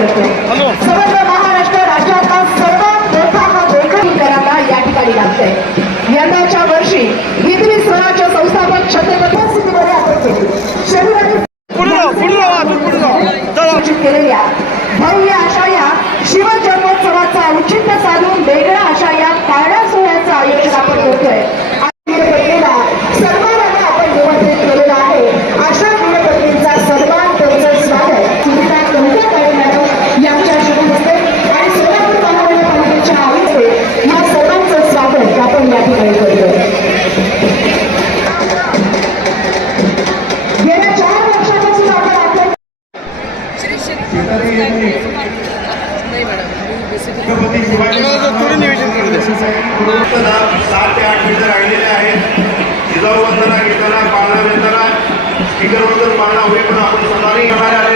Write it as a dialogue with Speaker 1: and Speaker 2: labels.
Speaker 1: करतो
Speaker 2: समग्र महाराष्ट्र राज्यात आज सर्वात मोठा हा गोलखंड
Speaker 1: करायला या ठिकाणी लागतोय. यंदाच्या वर्षी विधी स्वराज्य संस्थापक छत्रपती केलेल्या भव्य अशा या शिवजन्मोत्सवाचा औचित्य साधून वेगळा
Speaker 3: सात ते आठ मीटर राहिलेले आहेत जिजाऊ वंदना घेताना पाळणा घेताना इतर वंदन पाळणा होईल पण आपण सोनारी करणाऱ्या